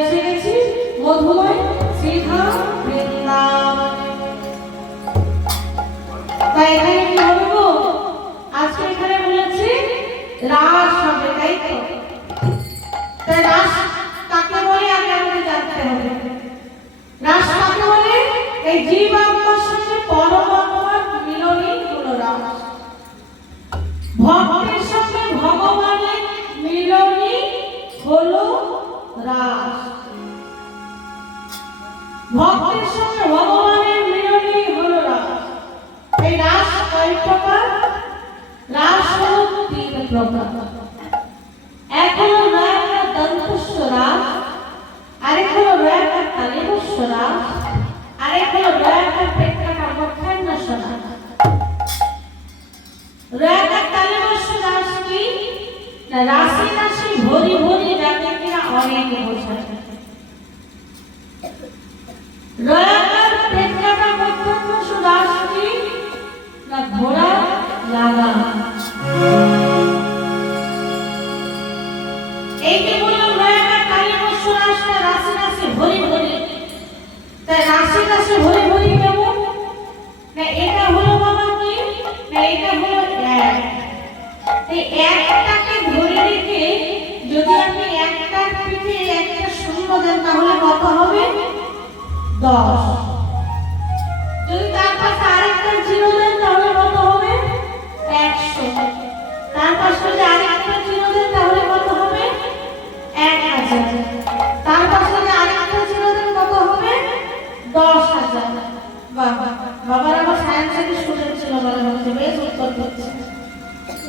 এসে গেছি মধুময় শ্রীধাম বৃন্দাবন। তাই এখানে কি হবে গো? আজকে এখানে বলেছি রাস হবে, তাই তো? তাই রাস কাকে বলে আগে আমাদের জানতে হবে। রাস কাকে বলে? এই জীবাত্মার সাথে পরমাত্মার মিলনই হলো রাস। ভক্তের সাথে ভগবানের মিলনই হলো রাস। ভক্তের সাথে ভগবানের মিলনই হলো রাস। এই রাস কয় প্রকার? রাস হলো 3 প্রকার। এক হলো রয়্যাকা দন্তস্ব রাস, আরেক হলো রয়্যাকা তালিবস্য রাস, আরেক হলো রয়্যাকা পেটকাটা মধ্যাহ্নস্য রাস। রয়্যাকা তালিবস্য রাস কি? না রাশি রাশি ভরি ভরি যাতে কিনা অনেক বোঝায়। রয়্যাকার পেটকাটা মধ্যাহ্নস্য রাস কি? না ঘোড়া লাগা। এই যে বললাম রয়্যাকা তালিবস্য রাসটা রাশি রাশি ভরি ভরি, তাই রাশি রাশি ভরি ভরি কেমন? না এটা হলো বাবা কি? না এটা হলো এক। এই একটাকে ধরে রেখে যদি আপনি একটার পিঠে একটা শূন্য দেন তাহলে কত হবে? 10। যদি তার পাশে আরেকটা জিরো দেন তাহলে কত হবে? 100। তার পাশে যদি আরেকটা জিরো দেন তাহলে কত হবে? 1000। তার পাশে যদি আরেকটা জিরো দেন কত হবে? 10000। বাবা বাবার আমার সায়েন্সের স্টুডেন্ট ছিল, বলে হচ্ছে বেশ উত্তর দিচ্ছে,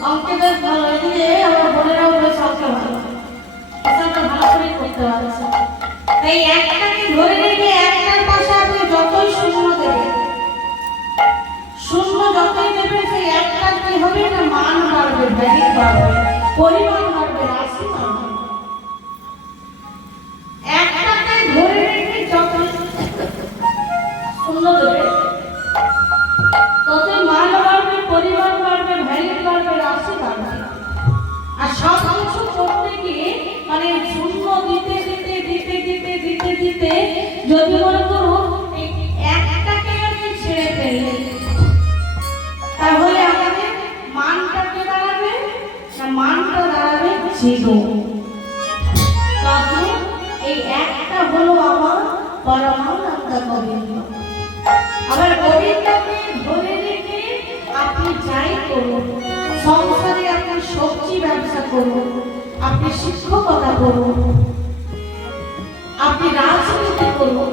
অঙ্কে বেশ ভালো। এদিকে আমার বোনেরাও বেশ অঙ্কে ভালো, এটা ভালো করে করতে পারছে। তাই একটাকে ধরে রেখে একটার পাশে আপনি যতই শূন্য দেবেন, শূন্য যতই দেবেন সেই একটার কি হবে? না মান বাড়বে, ভ্যালু বাড়বে, পরিমাণ বাড়বে, রাশি বাড়বে। একটাকে ধরে রেখে যতই শূন্য দেবে ততই মান বাড়বে, পরিমাণ বাড়বে, ভ্যালু বাড়বে, রাশি বাড়বে। আর সব কিছু করতে গিয়ে মানে শূন্য দিতে দিতে দিতে দিতে দিতে দিতে যদি মনে করুন একটাকে আপনি ছেড়ে ফেললেন তাহলে আমাদের মানটা কি দাঁড়াবে? না মানটা দাঁড়াবে 0। তখন এই একটা হলো আমার পরমানন্দ গোবিন্দ। আবার গোবিন্দকে ধরে রেখে আপনি যাই করুন, সংসারে আপনি সবজি ব্যবসা করুন, আপনি শিক্ষকতা করুন, আপনি রাজনীতি করুন,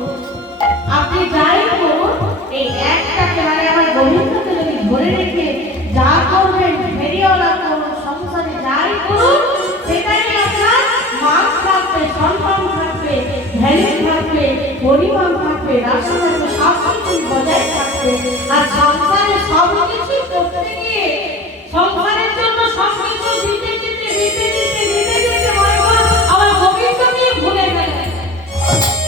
আপনি যাই করুন, এই একটাকে মানে আমার গোবিন্দকে যদি ধরে রেখে যা করবেন, ফেরিওয়ালা করুন, সংসারে যাই করুন, সেটাই আপনার মান থাকবে, সম্মান থাকবে, ভ্যালু থাকবে, পরিমাণ থাকবে, রাশি থাকবে, সব কিছু বজায় থাকবে। আর সংসারে সব কিছু করতে গিয়ে সংসারের জন্য সব কিছু দিতে দিতে দিতে দিতে দিতে দিতে মনে করুন আমার গোবিন্দকে ভুলে গেলেন,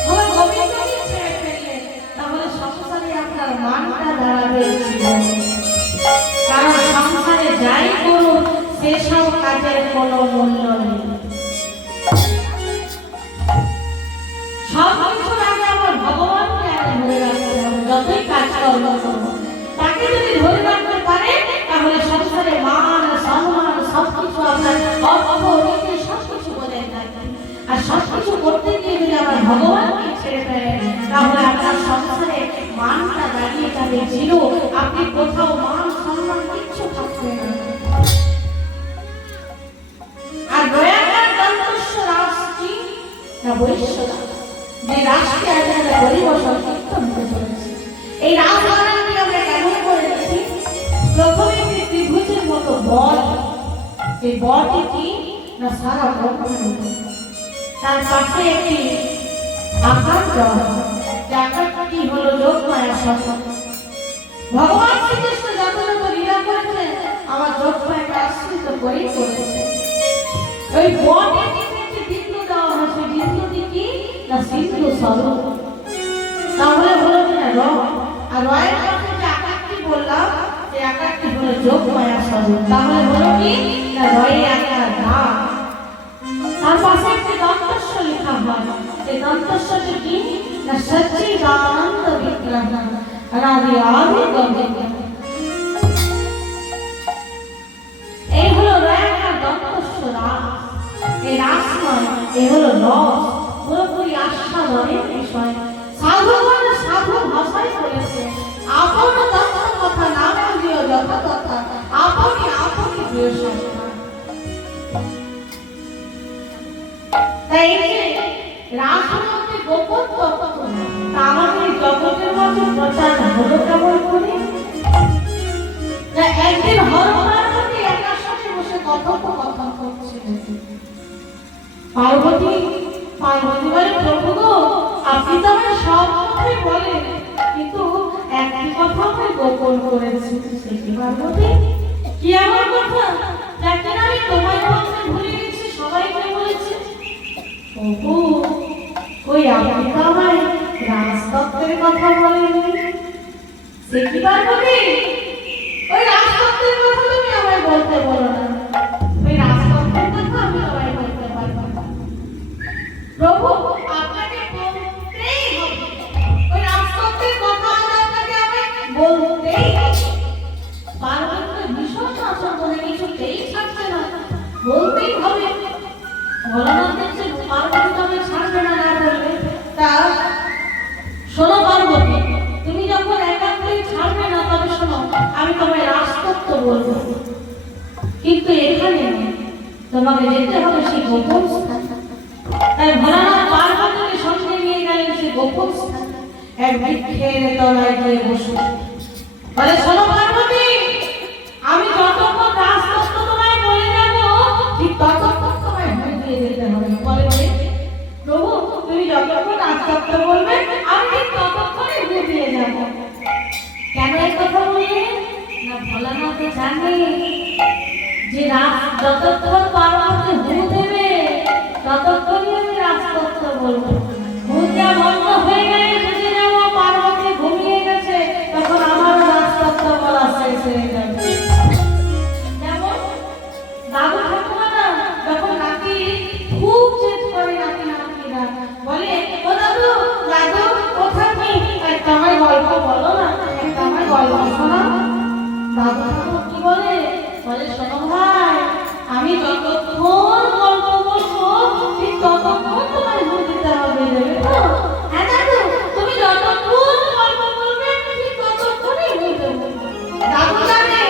আমার গোবিন্দকে ছেড়ে ফেললেন, তাহলে সংসারে আপনার মানটা দাঁড়াবে 0। কারণ সংসারে যাই করুন সেসব কাজের কোনো মূল্য নেই। সব কিছুর আগে আমার ভগবানকে আগে ধরে রাখতে হবে। যতই কাজ কর্ম করুন তাকে যদি ধরে রাখতে পারে তাহলে সংসারে মান সম্মান সবকিছু আপনার অর্থ নীতি সবকিছু বজায় থাকবে। আর সবকিছু করতে গিয়ে যদি আমার ভগবানকে ছেড়ে ফেলেন তাহলে আপনার সংসারে মানটা দাঁড়িয়ে যাবে 0। আপনি কোথাও মান সম্মান কিচ্ছু থাকবে না। আর রয়্যাকার দন্তস্ব রাস কি? না বৈশ্য রাস, যে রাশকে আজ আমরা পরিবর্তন কীর্তন করে চলেছি। এই রাস বানানটি আমরা কেমন করে দেখি? প্রথমে একটি ত্রিভুজের মতো বল, সেই বলটি কি? না সারা ব্রহ্মাণ্ড। তার পাশে একটি আকার দেওয়া হয়, যে আকারটি হলো যোগমায়া শব্দ। ভগবান শ্রীকৃষ্ণ যত যত লীলা করেছেন আমার যোগমায়াকে আশ্রিত করেই করেছে। ওই বলটির একটি বিন্দু দেওয়া হয়, সেই বিন্দুটি কি? না সিন্ধু স্বরূপ। তাহলে হলো কিনা র, আর রয়ের পাশে যে আকারটি বললাম যে আকারটি হলো যোগমায়া স্বরূপ। তাহলে হলো কি? না রয়ে আকার না। তার পাশে একটি দন্তস্ব লেখা হয়, যে আদি আদি গন্ধে। এই হলো রাগ আর দন্তস্ব রাস। এই রাস নয়, এই হলো রস, পুরোপুরি আস্বাদনের বিষয়। সাধুগণ সাধু ভাষায় বলেছে, আপন তথ্য কথা না বুঝিও যথা কথা, আপনি আপনি প্রিয় সন্তান। তাই রাস হচ্ছে গোপন তত্ত্ব, তা আমাদের জগতের মাঝে প্রচার হলো কেমন করে? একদিন হরপার্বতী একার সাথে বসে কথোপকথন করছিলেন। পার্বতী বলে, প্রভু গো, আপনি তো আমার সব কথাই বলেন, কিন্তু একটি কথা আমি গোপন করেছি। পার্বতী, কি আমার কথা? যাকে আমি তোমায় বলতে ভুলে গেছি, সবাইকে বলেছি। প্রভু, ওই আপনি তো আমার রাজতত্ত্বের কথা বলেননি। সে কি পার্বতী, ওই রাজতত্ত্বের কথা তুমি আমায় বলতে বলো না। ওই রাজতত্ত্বের কথা আমি আমায় বলতে পারবো না। প্রভু, আপনাকে বলতেই হবে, ওই রাজতত্ত্বের কথা আপনাকে আমায় বলতেই হবে। পার্বতী ভীষণ শাসন করে কিছুতেই ছাড়ছে না, বলতেই হবে। ভোলানাথ দেখছে পার্বতী তবে ছাড়বে না, না বলবে। তা শোনো পার্বতী, তুমি যখন একান্তই ছাড়বে না, তবে শোনো, আমি তোমায় রাজতত্ত্ব বলবো, কিন্তু এখানে তোমাকে যেতে হবে সেই গোপন স্থান। তাই ভোলানাথ পার্বতীকে সঙ্গে নিয়ে গেলেন সেই গোপন স্থান। এক বৃক্ষের তলায় গিয়ে বসে বলে, শোনো পার্বতী, আমি যতক্ষণ রাজতত্ত্ব তোমায় বলে যাবো, ঠিক ততক্ষণ তোমায় ভুল দিয়ে যেতে হবে। বলে, প্রভু, তুমি যতক্ষণ রাজতত্ত্ব বলবে, আমি ঠিক ততক্ষণই ভুল দিয়ে যাবো। কেন এই কথা বললে না? ভোলানাথ জানে যে যতক্ষণ পার্বতী ভুল দেবে, ততক্ষণই আমি রাজতত্ত্ব বলবো। ভুল দেওয়া বন্ধ হয়ে গেলে বুঝে যাবো পার্বতী ঘুমিয়ে গেছে, তখন আমার রাজতত্ত্ব বলা শেষ হয়ে যাবে। যেমন দাদু ঠাকুমা না, যখন নাতি খুব চেত করে, নাতিরা বলে, ও দাদু, দাদু কোথায়, একটা আমার গল্প বলো না, একটা আমার গল্প শোনা। দাদু ঠাকুমা কি বলে? বলে, শোনো ভাই, আমি যতক্ষণ গল্প বলবো, ঠিক ততক্ষণ তোমার ভুল দিতে হবে, দেবে তো? হ্যাঁ দাদু, তুমি যতক্ষণ গল্প বলবে, ঠিক ততক্ষণই ভুল দেবো। দাদু জানে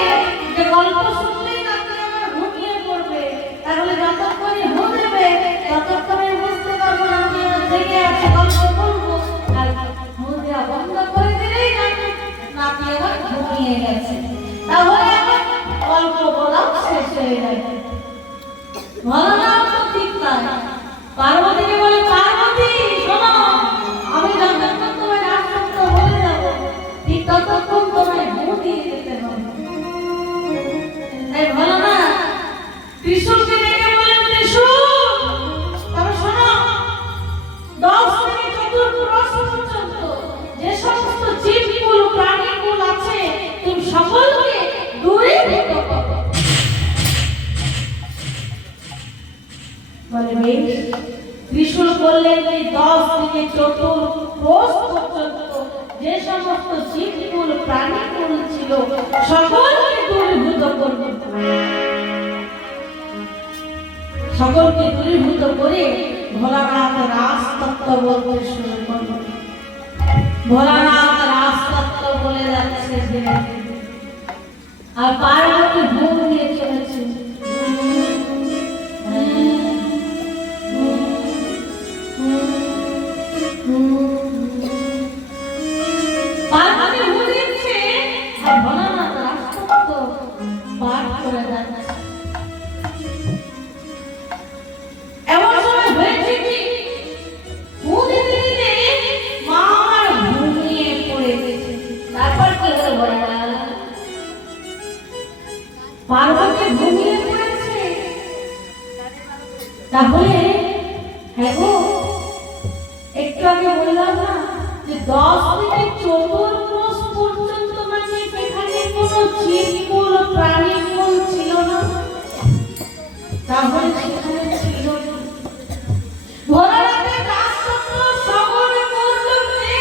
যে গল্প শুনলেই নাকি আমার ঘুমিয়ে পড়বে, তাহলে যতক্ষণই ভুল দেবে, ততক্ষণই বুঝতে পারবো না আমি আমার জেগে আছে, গল্প বলবো। আর ভুল দেওয়া বন্ধ করে দিলেই নাকি আমার ঘুমিয়ে গেছে, তাহলে আমার গল্প বলা শেষ হয়ে যাবে। ভোলানাথ তো ঠিক নয়, পার্বতীকে বলে, পার্বতী শোনো, আমি যতক্ষণ তোমায় রাজতত্ত্ব বলে যাবো, ঠিক ততক্ষণ তোমায় ভুল দিয়ে যেতে হবে। তাই ভোলানাথ ত্রিশূলকে ডেকে বলেন, ত্রিশূল, তবে শোনো, 10 থেকে 14 পর্যন্ত যে সমস্ত জীবকুল প্রাণীকুল আছে, তুমি সকলকে দূরীভূত করো। বলে, বেশ। ত্রিশূল বললেন যে 10 থেকে 14 ক্রোশ পর্যন্ত যে সমস্ত জীবকুল প্রাণীকুল ছিল, সকলকে দূরীভূত করবে। সকলকে দূরীভূত করে ভোলানাথ রাজতত্ত্ব বলতে শুরু করল। ভোলানাথ রাজতত্ত্ব বলে যাচ্ছে ধীরে ধীরে, আর পার্বতী ঘুম দিয়ে চলেছে। পার্বতী ঘুম দিচ্ছে আর ভোলানাথ রাজতত্ত্ব পাঠ করে যাচ্ছে। এমন সময় হয়েছে কি, ঘুম দিতে দিতে মা ঘুমিয়ে পড়ে গেছে। তারপর কি হলো বলা? পার্বতী ঘুমিয়ে পড়েছে, তাহলে হ্যাঁ গো, একটু আগে বললাম না যে 10 থেকে 14 ক্রোশ পর্যন্ত মানে সেখানে কোনো জীবকুল প্রাণীকুল ছিল না, তাহলে সেখানে ছিল ভোলানাথের রাজতত্ত্ব শ্রবণ করলো কে?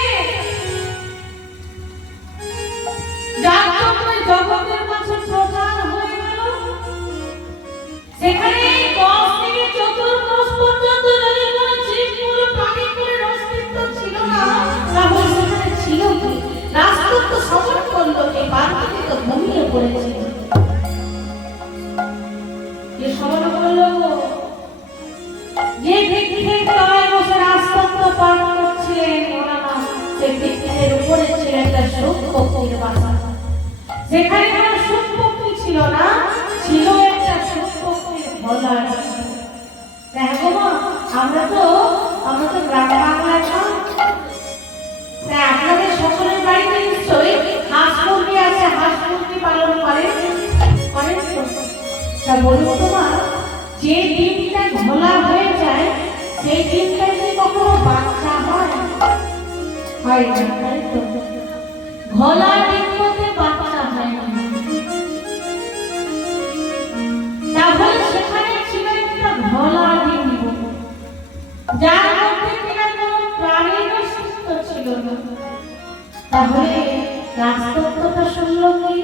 সুখ পক্ষীর বাসা। যেখানে কোনো সুখ পক্ষী ছিল না, ছিল একটা সুখ পক্ষীর ভোলা। দেখো মা, আমরা তো গ্রাম বাংলার মানুষ। তাই আপনাদের সকলের বাড়িতে নিশ্চয়ই হাঁস মুরগি আছে, হাঁস মুরগি পালন করেন তো? তা বলুন তো মা, যে ডিমটা ঘোলা হয়ে যায় সেই ডিমটা কি কখনো বাচ্চা হয়? হয় না, তাই তো? ঘোলা ডিম মধ্যে বাচ্চা হয় না। তাহলে সেখানে ছিল একটা ঘোলা ডিম, যার মধ্যে কিনা কোনো প্রাণীর অস্তিত্ব ছিল না। তাহলে রাজতত্ত্বটা শুনল কি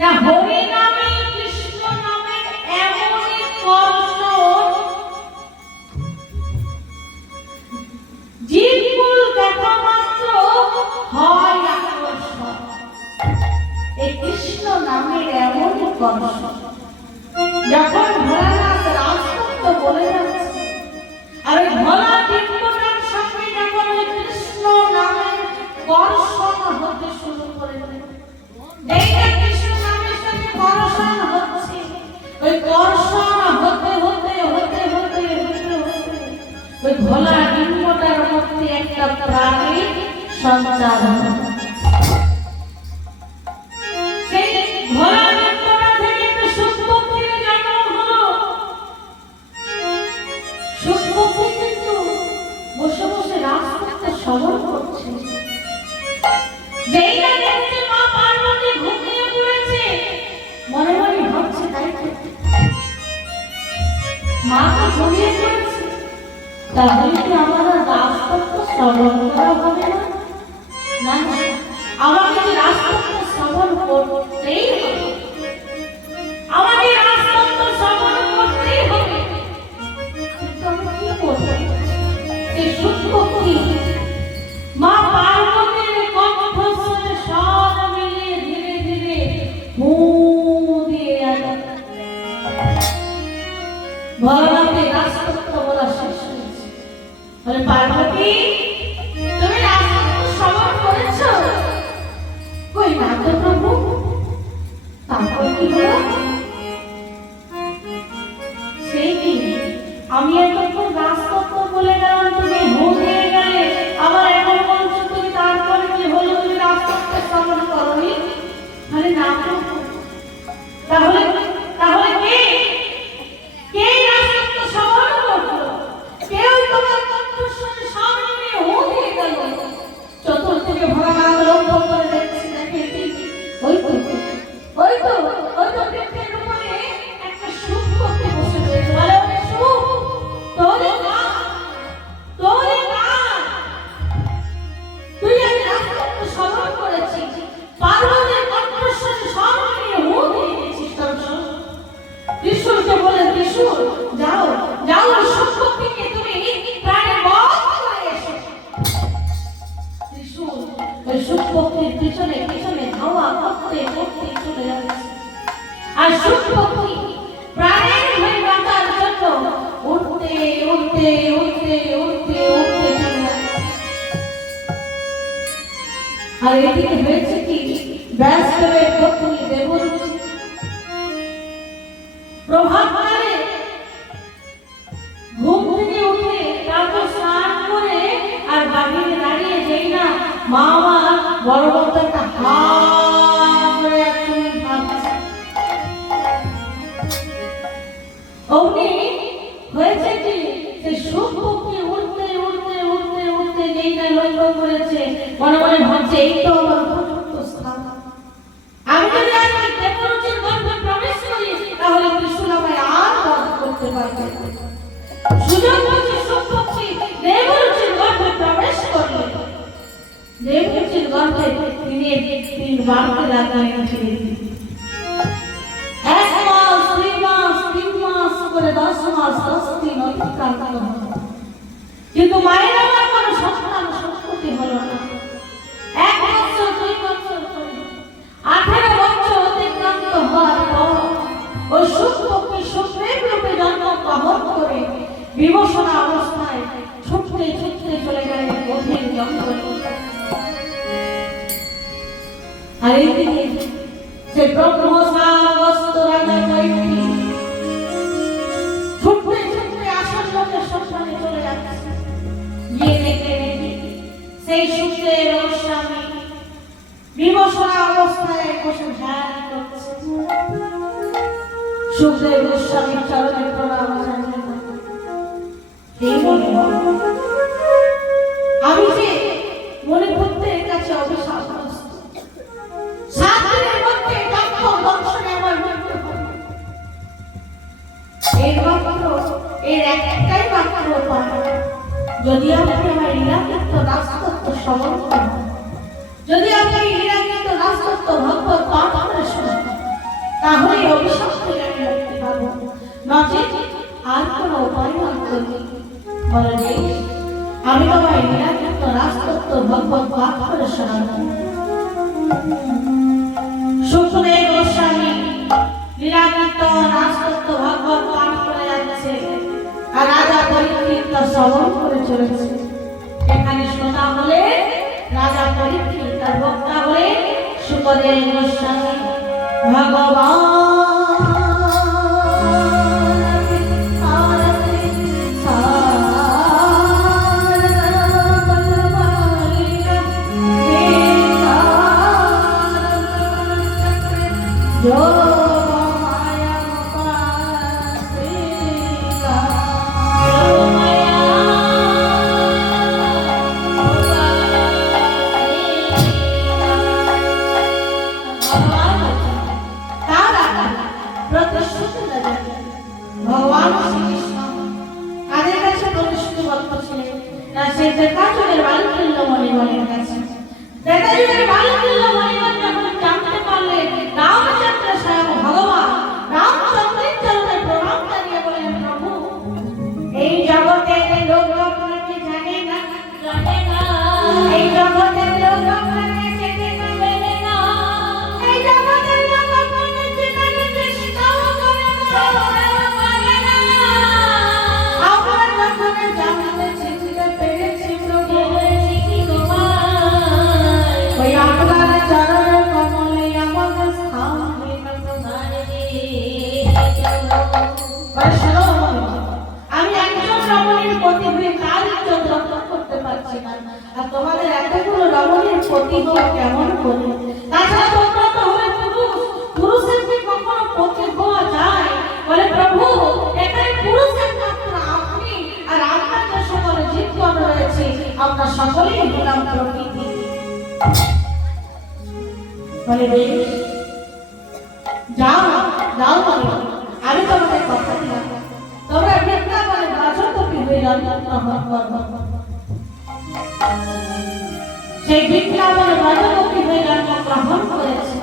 না? হরি নামে কৃষ্ণ নামে এমনই কর্ষণ, জীবকুল দেখা মাত্র হয় আকর্ষণ। এই কৃষ্ণ নামের এমনই কর্ষণ, যখন ভোলানাথ রাজতত্ত্ব বলে যাচ্ছে আর ওই ভোলা ডিম্বটার সঙ্গে যখন ওই কৃষ্ণ নামের কর্ষণ হতে শুরু করে, এইটা কৃষ্ণ নামের সাথে কর্ষণ হচ্ছে, ওই কর্ষণ হতে হতে হতে হতে হতে ওই ভোলা ডিম্বটার মধ্যে একটা প্রাণীর সঞ্চার হয়। সেই ভোলা ডিম্বটা থেকে একটা সুখ পক্ষীর জন্ম হলো। সুখ পক্ষী কিন্তু বসে বসে রাজতত্ত্ব শ্রবণ করছে। যেইটা দেখছে মা পার্বতী ঘুমিয়ে পড়েছে, মনে মনে ভাবছে তাই তো, মা তো ঘুমিয়ে পড়েছে, তাহলে কি আমার রাজতত্ত্ব শ্রবণ করা হবে না? না, আমাকে যে রাজতত্ত্ব শ্রবণ করতেই হবে, আমাকে রাজতত্ত্ব শ্রবণ করতেই হবে। কিন্তু আমি কি করবো? এই সুখ পক্ষী মা পার্বতীর কণ্ঠস্বরে সব মিলিয়ে ধীরে ধীরে হু দিয়ে গেল। ভোলানাথের রাজতত্ত্ব বলা শেষ হয়েছে। বলে, পার্বতী, তুমি রাজতত্ত্ব শ্রবণ করেছ? কই না তো প্রভু। তারপর কি হলো? সেই কি আমি এতক্ষণ রাজতত্ত্ব বলে গেলাম, তুমি হু দিয়ে গেলে, আবার এখন বলছো তুমি তারপরে কি হলো, তুমি রাজতত্ত্ব শ্রবণ করোনি? মানে না প্রভু, তাহলে তাহলে কে রাজতত্ত্ব শ্রবণ করলো? কেউ তোমার কণ্ঠস্বরে সামনে নিয়ে হু দিয়ে গেল। চতুর্দিকে ভগবান লক্ষ্য করে দেখছি, দেখে ওই তো বৃক্ষের উপরে একটা সুখ পক্ষী বসে রয়েছে। বলে, ওরে সুখ, তোরে না তুই আজ রাজতত্ত্ব শ্রবণ করেছিস, পার্বতীর কণ্ঠস্বরে সামনে নিয়ে হু দিয়ে দিয়েছিস। ত্রিশূলকে বলে, ত্রিশূল যাও সুখ পক্ষীকে তুমি প্রাণে বধ করে এসো। ত্রিশূল ওই সুখ পক্ষীর পিছনে পিছনে ধাওয়া করতে করতে চলে যাচ্ছে। আর সুখ পক্ষী প্রাণের হয়ে বাঁচার জন্য উঠতে উঠতে উঠতে উঠতে উঠতে চলে যাচ্ছে। আর এদিকে হয়েছে কি, ব্যাসদেবের পত্নী দেবরূপী প্রভাতকালে ঘুম থেকে উঠে তারপর স্নান করে আর বাহিরে দাঁড়িয়ে যেই না মা আমার বড় বড় একটা হা করে চুল ভাবছে। অমনি হয়েছে কি, সে সুখ পক্ষী উঠতে উঠতে উঠতে উঠতে যেই না লক্ষ্য করেছে, মনে মনে ভাবছে এই তো আমার উপযুক্ত স্থান। আমি যদি আজ দেবরুচির গর্ভে প্রবেশ করি, তাহলে ত্রিশূল আমায় আর বধ করতে পারবে না। সুযোগ বুঝে সুখ পক্ষী দেবরুচির গর্ভে প্রবেশ করলে, দেবরুচির গর্ভে তিনি 3 বারকে লাগালেন ছেড়ে দিয়ে। 1 মাস 2 মাস 3 মাস করে 10 মাস 10 দিন অতিক্রান্ত হলো, কিন্তু মায়ের আমার কোনো সন্তান সন্ততি হলো না। 1 বছর 2 বছর করে 18 বছর অতিক্রান্ত হওয়ার পর ওই সুখ পক্ষী সুপ্রেম রূপে জন্মগ্রহণ করে বিবসনা অবস্থায় ছুটতে ছুটতে চলে গেলেন গভীর ব্রহ্মসাগস্ত রাজা কৈফি ছুটতে ছুটতে আসল লোকের শ্মশানে চলে যাচ্ছে। গিয়ে দেখে সেই সুখদেব গোস্বামী বিমর্ষণা অবস্থায় বসে ধ্যান করছে। সুখদেব গোস্বামীর চরণে প্রণাম জানিয়ে আমি যে মণিপুত্রের কাছে অভিশাপগ্রস্ত, 7 দিনের মধ্যে দক্ষ দংশনে আমার মৃত্যু হবে। এর একটাই মাত্র উপায়, যদি আপনি আমার লীলাকৃত রাজতত্ত্ব শ্রবণ করেন, যদি আপনি লীলাকৃত রাজতত্ত্ব ভগবত পাঠ করে শোনেন, তাহলে অভিশাপ থেকে আমি মুক্তি পাবো, নচেৎ আর কোনো উপায় নেই। বলেন আমি তোমার লীলাকৃত রাজতত্ত্ব ভগবত পাঠ করে শোনাবো। সুখদেব গোস্বামী লীলাকৃত রাজতত্ত্ব ভগবত পাঠ করে যাচ্ছে, আর রাজা পরীক্ষিত শ্রবণ করে চলেছে। এখানে শ্রোতা হলে রাজা পরীক্ষিত, আর বক্তা হলে সুখদেব গোস্বামী। ভগবান ভগবান শ্রীকৃষ্ণ কাদের কাছে প্রতিশ্রুতিবদ্ধ ছিলেন? না, সেই ত্রেতাযুগের বালকতুল্য মণিগণের কাছে। ত্রেতাযুগের বালকতুল্য মণিগণ যখন জানতে পারলেন রামচন্দ্র স্বয়ং ভগবান, রামচন্দ্রের চরণে প্রণাম জানিয়ে বললেন, প্রভু এই জগতের লোক আপনাকে জানে না, এই জগতের লোক আপনাকে চেনে না, এই জগতের লোক আপনাকে চেনার চেষ্টাও করে না। আমার যখন জানতে চিনতে পেরেছি প্রভু, ওই আপনার চরণ কমলে আমাকে স্থান দিন। আমি একজন রমণীর পতি হয়ে তার ইজ্জত রক্ষা করতে পারছি না, আর তোমাদের এতগুলো রমণীর পতি হওয়া কেমন করে? তাছাড়া তোমরা তো হলে পুরুষ, পুরুষের কি কখনো পতি হওয়া যায়? বলে প্রভু এখানে পুরুষের মাত্র আপনি, আর আপনার যে সকল জীবগণ রয়েছে আমরা সকলেই হলাম প্রকৃতি। বলে বেশ, যাও যাও, বলে আমি তোমাদের কথা দিলাম, তোমরা বৃন্দাবনে ব্রজগোপী হয়ে জন্মগ্রহণ করো। সেই বৃন্দাবনে ব্রজগোপী হয়ে জন্মগ্রহণ করেছে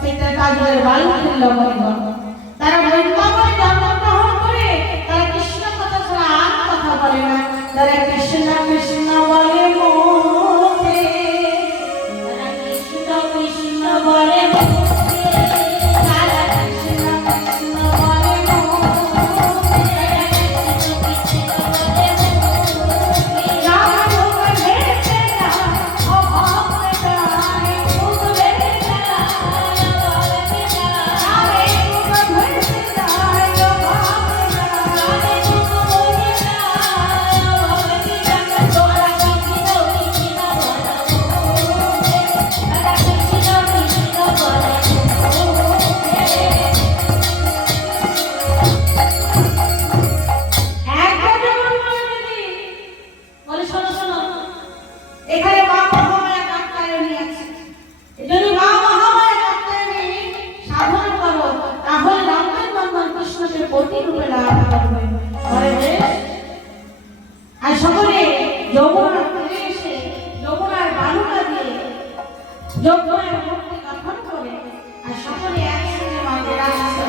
সেই ত্রেতাযুগের বালকতুল্য মণিগণ। তারা বৃন্দাবনে জন্মগ্রহণ করে তারা কৃষ্ণ কথা ছাড়া আর কথা বলে না। তারা কৃষ্ণ কৃষ্ণ বলে মুখে, তারা কৃষ্ণ কৃষ্ণ বলে মুখে, তারা কৃষ্ণ কৃষ্ণ বলে মুখে, কৃষ্ণ বলে মুখে। রাম মুখ ভেসে যায়, অভাব যায়, মুখ ভেসে যায়, অভাব যায়, রামে মুখ ভেসে যায়, অভাব যায়, রামে মুখ ভেসে যায়, অভাব যায়। তোরা কৃষ্ণ কৃষ্ণ বলে মুখে, তারা কৃষ্ণ কৃষ্ণ বলে মুখে। একবার যখন বলে দিদি, বলে শোনো শোনো, এখানে মা মহামায়া কাত্যায়নী আছে, যদি মা মহামায়া কাত্যায়নী সাধন করো তাহলে রামের নন্দন কৃষ্ণকে পতি রূপে লাভ করবে। বলে বেশ। আর সকলে যমুনার তীরে এসে যমুনার বালুকা দিয়ে যজ্ঞের মূর্তি গঠন করে আর সকলে একসঙ্গে মাকে রাখছে।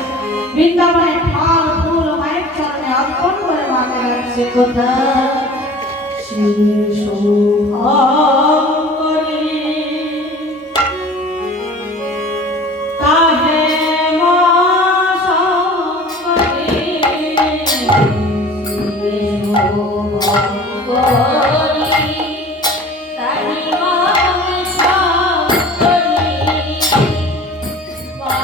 বৃন্দাবনের ফল ফুল মায়ের চরণে অর্পণ করে মাকে রাখছে। কোথায় শিবের শুভঙ্করী তাহে মা শঙ্করী, শিবের শুভঙ্করী তাহে মা শঙ্করী, মা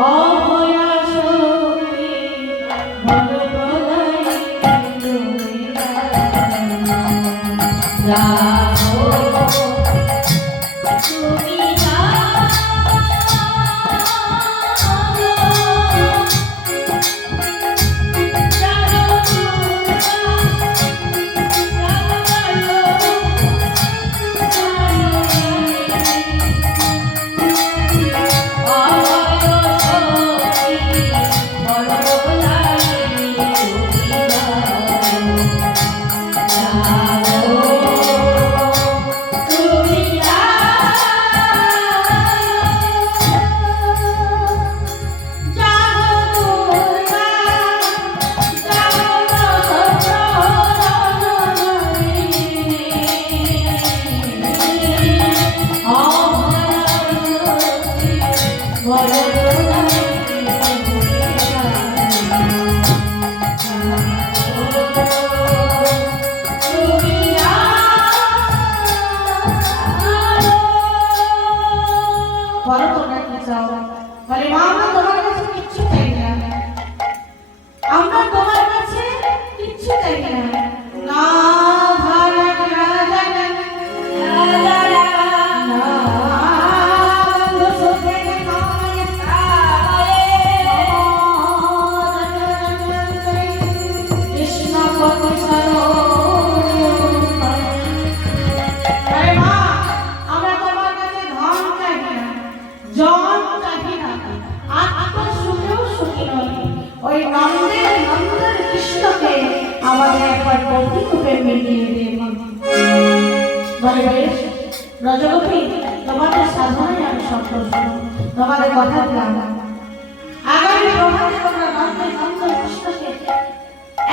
অভয়া আমাদের একবার গভীর রূপে মিলিয়ে দে মা। বলে বেশ রজগোপী, তোমাদের সাধনায় আমি সন্তুষ্ট, তোমাদের কথা দিলাম আগামী প্রভাতে তোমরা নন্দে নন্দ কৃষ্ণকে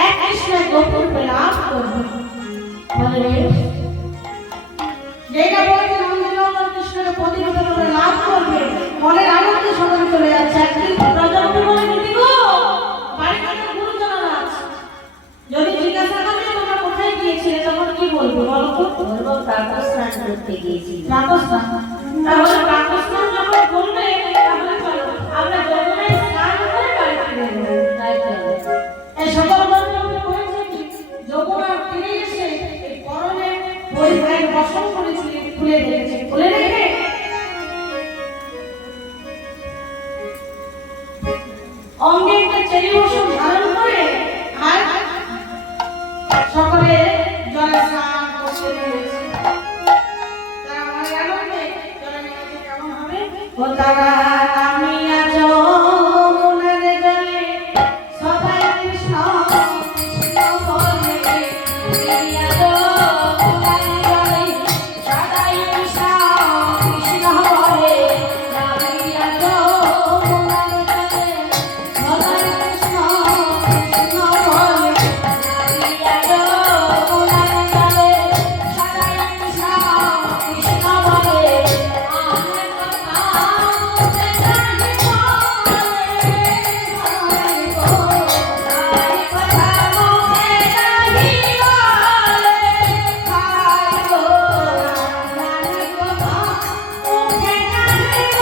এক কৃষ্ণের গভীর রূপে লাভ করবে। বলে বেশ যেটা বলছে নন্দনন্দন কৃষ্ণের প্রতিরূপে তোমরা লাভ করবে, মনের আনন্দে সদনে চলে যাচ্ছে। একদিন প্রজাপতি বলে দিদি গো, বাড়িতে গুরুজনেরা আছে, যদি জিজ্ঞাসা করে তোমরা কোথায় গিয়েছিলে তখন কি বলবো বলো তো? বলবো প্রাতঃস্নান করতে গিয়েছিল। প্রাতঃস্নান। তাহলে প্রাতঃস্নান যখন করবে তাহলে চলো আমরা যমুনায় স্নান করে বাড়ি ফিরে যাবো। তাই চলো। এই সকল বন্ধুরা বলেছে কি যমুনার তীরে এসে এই পরনে পরিধান বসন করেছিলেন, খুলে রেখেছে, খুলে রেখে অঙ্গে একটা চেরি বসন ধারণ করে আর সকলে জলে স্নান করতে নেমেছে। তারা মনে আনন্দে জলে নেমেছে। কেমন হবে? ও তারা নামিয়া যমুনার জলে সদাই কৃষ্ণ কৃষ্ণ বলে, নামিয়া যমুনার জলে সদাই কৃষ্ণ কৃষ্ণ বলে, নামিয়া যমুনার জলে সদাই কৃষ্ণ কৃষ্ণ বলে, নামিয়া যমুনার জলে সদাই কৃষ্ণ কৃষ্ণ বলে। আমার কথা মুখে নাহি বলে, আমার কথা মুখে নাহি বলে, খাই গো আমার কথা মুখে নাহি বলে,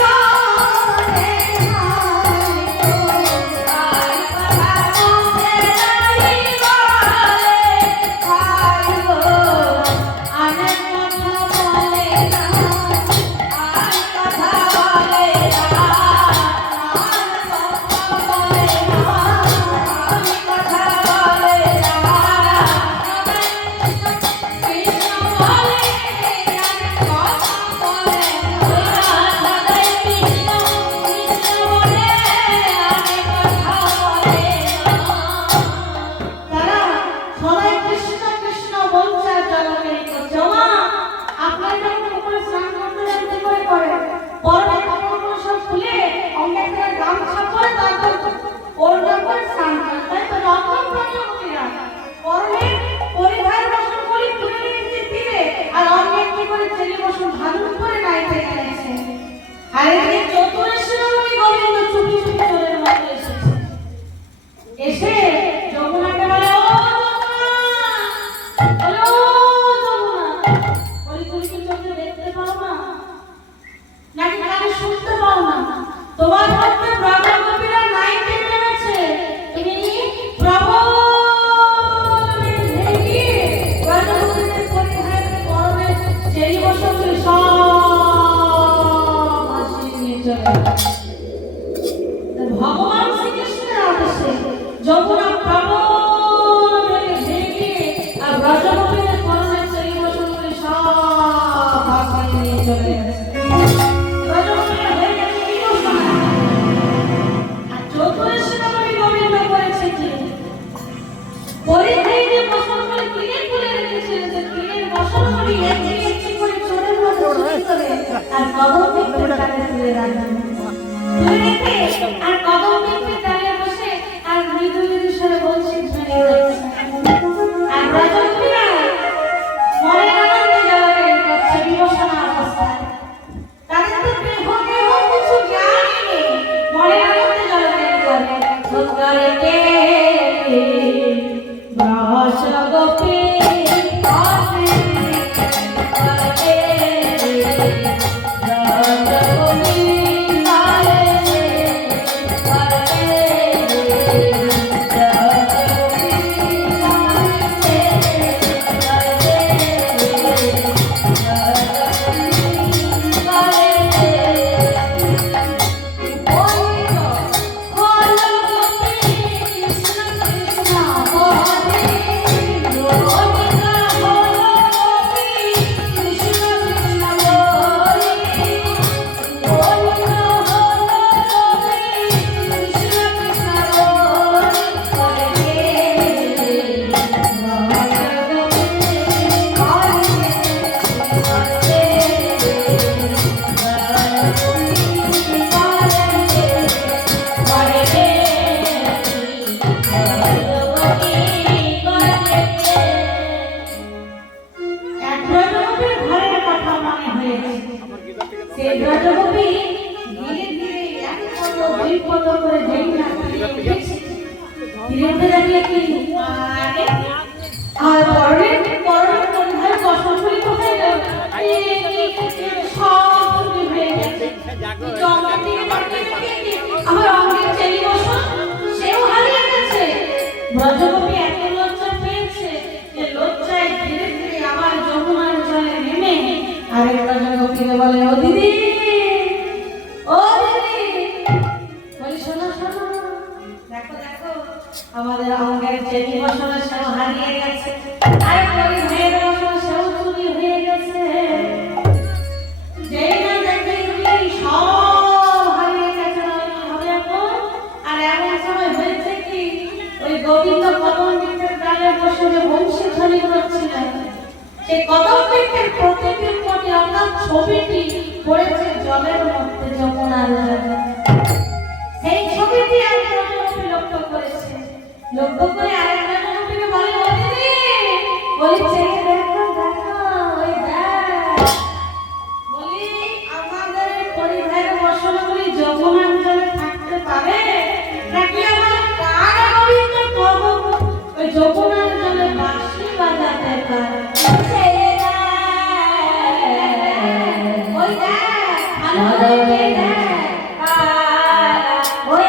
খাই কথা মুখে নাহি বলে, খাই গো অনেক কথা বলে না, আর কথা বলে না, আর কথা বলে না, আমি কথা বলে না, কৃষ্ণ বলে আমি কথা বলে না, সদাই কৃষ্ণ কৃষ্ণ বলে আমি কথা বলে না। তারা সদাই কৃষ্ণ কৃষ্ণ বলছে আর জলকেলি করছে। ও মা, আপনার যখন উপরে স্নান করতে যান কি করে করে? পরনে কাপড়গুলো সব খুলে অঙ্গে একটা গামছা পরে তারপর ওড়না পরে স্নান করেন, তাই তো? রকম প্রজাপতিরা পরনে পরিধান বসন করে খুলে নিয়েছে তীরে, আর অঙ্গে কি করে চেলি বসন ধারণ করে নাইতে গেছে। আর এদিকে চতুরেশ্বরী গোবিন্দ চুপি চুপি চোরের মতো এসেছে। এসে যমুনাকে বলে, ও যমুনা, বলে ও যমুনা, বলি তুমি কি চোখে দেখতে পাও না, নাকি কানে শুনতে পাও না? তোমার মধ্যে ব্রহ্মগোপীরা নাইতে নেমেছে, তুমি প্রবল ভেগে ব্রহ্মগোপীদের পরিধান পরনে চেরি বসনগুলি সব ভাসিয়ে নিয়ে চলে গেছে। ভগবান শ্রীকৃষ্ণের আদেশে যমুনা প্রবল বেগে ভেগে আর ব্রজগোপীদের পরনে চেরি বসনগুলি সব ভাসিয়ে নিয়ে চলে গেছে। ব্রজগোপীরা হয়ে গেছে বিমোচনা। আর চতুরেশ্বরী গোবিন্দ করেছে কি পরিধান যে বসনগুলি তীরে খুলে রেখেছিল, যে তীরের বসনগুলি একটি একটি করে চোরের মতো চুরি করে আর কদম বৃক্ষের কাছে তুলে রাখলেন। তুলে রেখে আর কদম বৃক্ষের ডালে বসে আর মৃদু মৃদু স্বরে বলছে আর ব্রজগোপীরা মনের আনন্দে জলকেলি করছে বিমোচনা অবস্থায়। তাদের তো দেহ দেহ কিছু জ্ঞানই নেই, মনের আনন্দে জলকেলি করে। ভোগরে ব্রজগোপী কৃষ্ণ কৃষ্ণ তীরে উঠে দাঁড়িয়ে কি আরে আর পরে কোনভাবে বসন্তগুলি কোথায় গেল সব হয়ে গেছে জমার দিকে দাঁড়িয়ে আমার অঙ্গের চেলি বসন সেও হারিয়ে গেছে। ব্রজগোপী এত লজ্জা পেয়েছে যে লজ্জায় ধীরে ধীরে আবার যমুনার জলে নেমে আরেক ব্রজগোপীকে বলে ও দিদি ও দিদি বলি শোনো শোনো দেখো দেখো আমাদের অঙ্গের চেলি বসন সেও হারিয়ে গেছে আর বলি মেয়ের বসন সেও চুরি হয়ে গেছে। যেই না দেখি সব হারিয়ে গেছে হবে এখন আর এমন সময় হয়েছে কি ওই গোবিন্দ কদম বৃক্ষের ডালে বসে যে বংশী ধ্বনি করছিলেন সেই কদম বৃক্ষের প্রতিবিম্বটি অর্থাৎ ছবিটি পড়েছে জলের মধ্যে যমুনার জলে। সেই ছবিটি আমি লক্ষ্য করেছি লক্ষ্য করে আরেকটা জনকে বলে ও দিদি বলি চেয়ে দেখো দেখো ওই দেখ বলি আমাদের পরিবারের বসনগুলি যমুনার জলে থাকতে পারে নাকি আমার কার গোবিন্দ কদম ওই যমুনার জলে বাঁশি বাজাতে পারে ওই দেখ ভালো করে দেখ ওই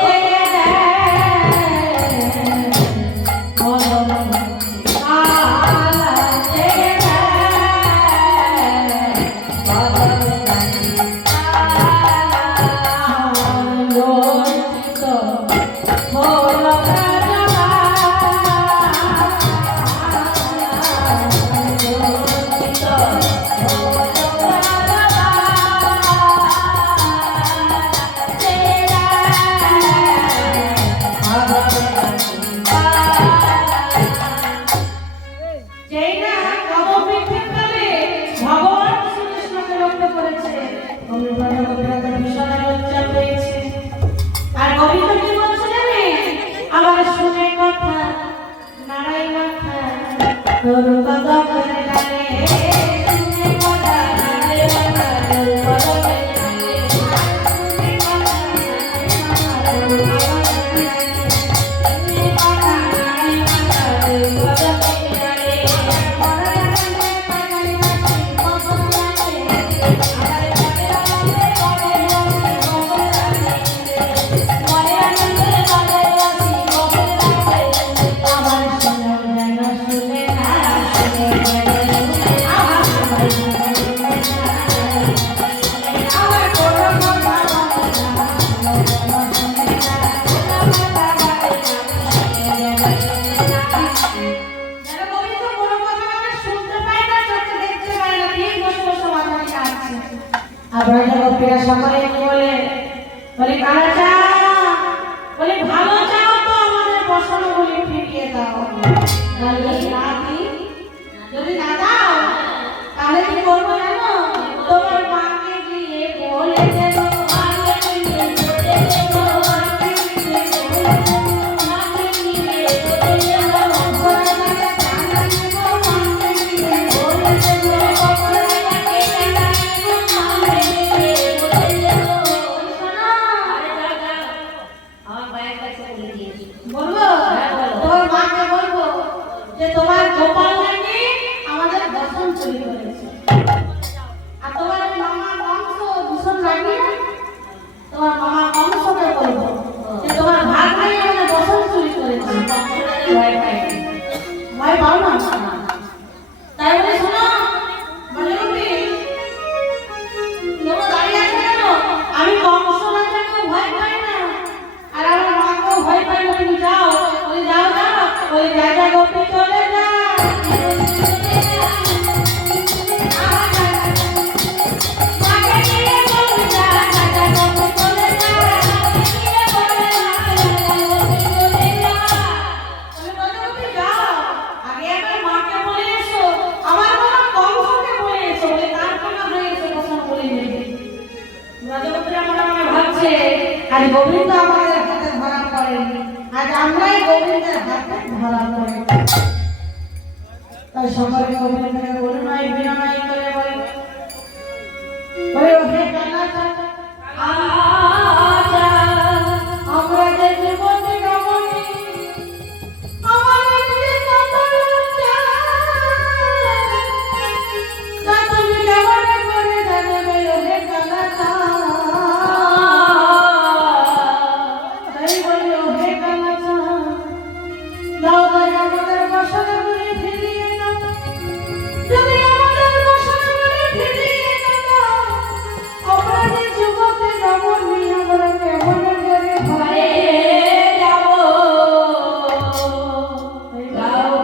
আর গোবিন্দ কি বলছে জানে আমার শুনে কথা নারাই মাথা তোর কথা করে লাগে শুনে কথা নারাই মাথা তোর কথা করে লাগে শুনে কথা নারাই মাথা তোর কথা করে লাগে শুনে কথা নারাই মাথা তোর কথা করে লাগে মনে রাখবে পাগল নাচি মন নাচে আরে ব্রজগোপীরা সকলে বলে বলে কালা চাও বলে ভালো চাও তো আমাদের বসনগুলি ফিরিয়ে দাও যদি না দাও তাহলে কি করবো জানো তোমার মাকে গিয়ে বলে দেবো মাকে গিয়ে বলে দেবো মাকে গিয়ে বলে দেবো মাকে গিয়ে বলে দেবো ভগবানকে জানা দেবো মাকে গিয়ে বলে দেবো ভগবানকে জানা দেবো মাকে গিয়ে বলে দেবো শোনো আরে দাদা আমার মায়ের কাছে বলে দিয়েছি বলবো তোমার মাকে বলবো যে তোমার গোপাল নাকি আমাদের বসন চুরি করেছে আর তোমার মামার বংশ ভূষণ রাখবে না তোমার মামার বংশকে বলবো যে তোমার ভাগ নাই আমাদের বসন চুরি করেছে ভয় পাও না তাই বলে শোনো বলে তোমরা দাঁড়িয়ে আছো কেন আমি বংশ রাজাকে ভয় পাই না আর আমার মাকেও ভয় পাই না তুমি যাও বলে যাও যাও বলে রাজা গোপী চলে যা আর গোবিন্দ আমাদের হাতে ধরা পড়েনি আজ আমরাই গোবিন্দের হাতে ধরা পড়ে তাই সকলে গোবিন্দকে করুণায় বিনয় করে বলে ওহে কালা আজা আমরা যে জীবনে রমণী বলি ওহে কানাচা দাও দাও আমাদের বাসনা করে ফিরিয়ে দাও যদি আমাদের বাসনা করে ফিরিয়ে দাও আমরা যে জগতে যাব নিয়ে আমরা কেমন করে ঘরে যাব দাও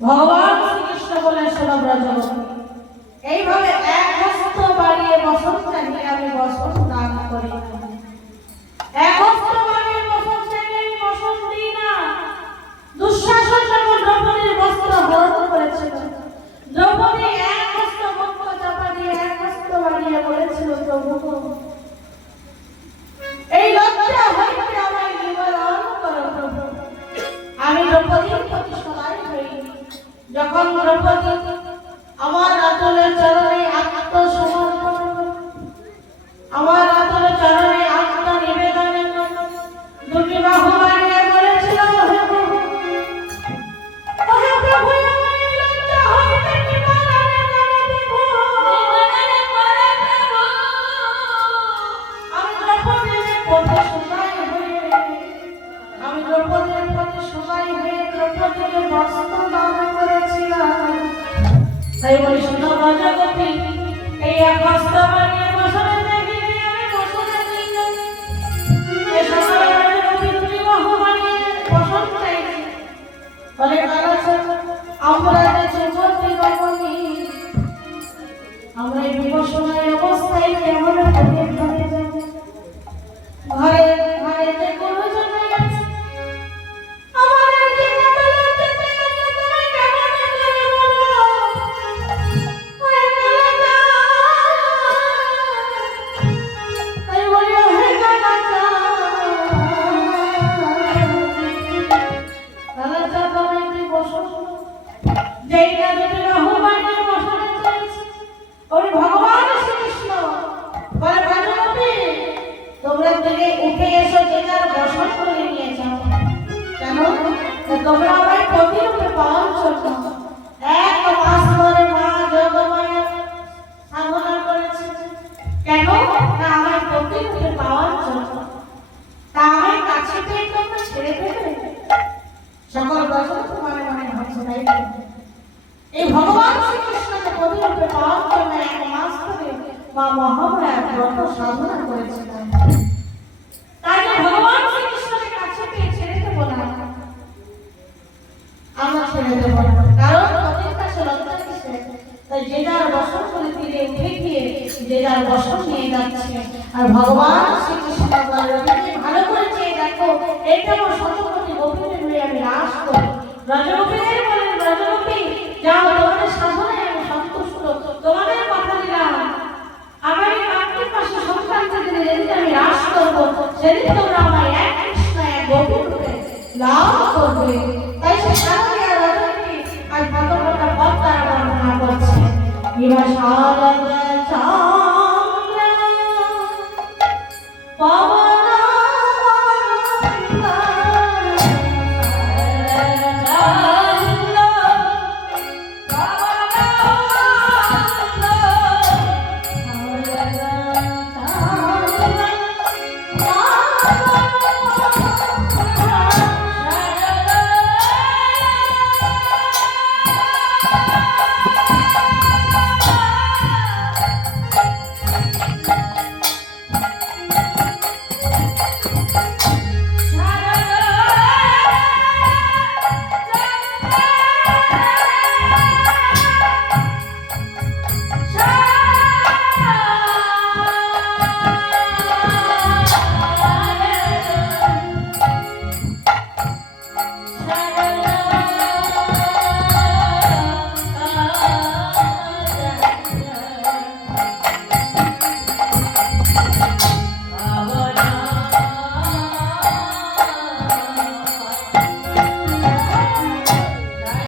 ভগবান শ্রীকৃষ্ণ বলে শোনো ব্রজবতী এইভাবে এক হস্ত বাড়িয়ে বসন চাইলে আমি বসন দান করি এক হস্ত বাড়িয়ে বসন চাইলে আমি বসন দিই না দুঃশাসন যখন দ্রৌপদীর বস্ত্র হরণ করেছিল দ্রৌপদী এক হস্ত বস্ত্র চাপা দিয়ে এক হস্ত বাড়িয়ে বলেছিল প্রভু এই লজ্জা হইতে আমায় নিবারণ করো প্রভু আমি দ্রৌপদীর প্রতি সদাই হই যখন দ্রৌপদী আমার আঁচলের চরণে আত্মসমর্পণ আমার আঁচলের চরণে আত্মনিবেদন দুটি বাহু বাড়িয়ে বলেছিল হে প্রভু আমার এই লজ্জা হইতে নিবারণ করো প্রভু আমি দ্রৌপদীর প্রতি সদাই হই আমি দ্রৌপদীর প্রতি সদাই হয়ে দ্রৌপদীকে বস্ত্র দান করেছিলাম তাই বলি শোনো ব্রজবতী এই এক হস্ত বানিয়ে বসনে দেখি আমি বসনে দিই এই সকল ব্রজবতী দুটি বাহু বানিয়ে বসন চাইছি বলে কালাচা আমরা যে যুবতী রমণী আমরা এই বিবসনের অবস্থায় কেমন ঘরে ঘরে যাব ঘরে ঘরে যে কোনো জন্য আছে আমাদের যে কত লজ্জা পেয়ে তুমি কেমন করে বলো ওই কালাচা তাই বলি ওহে কালাচা কালাচা তুমি বসো যেইটা দুটি বাহু বানিয়ে বসাতে চেয়েছে ওই ভগবান শ্রীকৃষ্ণ বলে ব্রজগোপী তোমরা থেকে উঠে এসো যে যার বসন করে নিয়ে যাও। কেন? তোমরা আমায় প্রতিরূপে পাওয়ার জন্য এক মাস ধরে মা যোগমায়া সাধনা করেছে। কেন? না আমায় প্রতিরূপে পাওয়ার জন্য। তা আমার কাছে পেয়ে তোমরা ছেড়ে দেবে? সকল বছর তোমার মনে হচ্ছে তাই না? এই ভগবান শ্রীকৃষ্ণকে প্রতিরূপে পাওয়ার জন্য এক মাস ধরে মা মহামায়া ব্রত সাধনা করেছিলেন। তাই না ভগবান শ্রীকৃষ্ণকে কাছে পেয়ে ছেড়ে দেব না, আমরা ছেড়ে দেব না। কারণ পতির কাছে লজ্জা কিসে? তাই যে যার বসন করে তীরে উঠে গিয়ে যে যার বসন নিয়ে যাচ্ছে। আর ভগবান শ্রীকৃষ্ণ ভালো করে চেয়ে দেখো, এটা আমার শতকোটি গোপীদের হয়ে আমি নাশ করি। ব্রজগোপীদের বলেন ব্রজগোপী যাও, তোমাদের সাধনায় আমি সন্তুষ্ট, তোমাদের কথা দিলাম আগামী কার্তিক মাসে সংক্রান্তির দিনে যেদিন আমি নাশ করবো সেদিন তোমরা আমার এক কৃষ্ণ এক গোপী রূপে লাভ করবে। তাই সে সারথী আর রজনী আর ভগবানটা পথ তারা বর্ণনা করছে। এবার সারা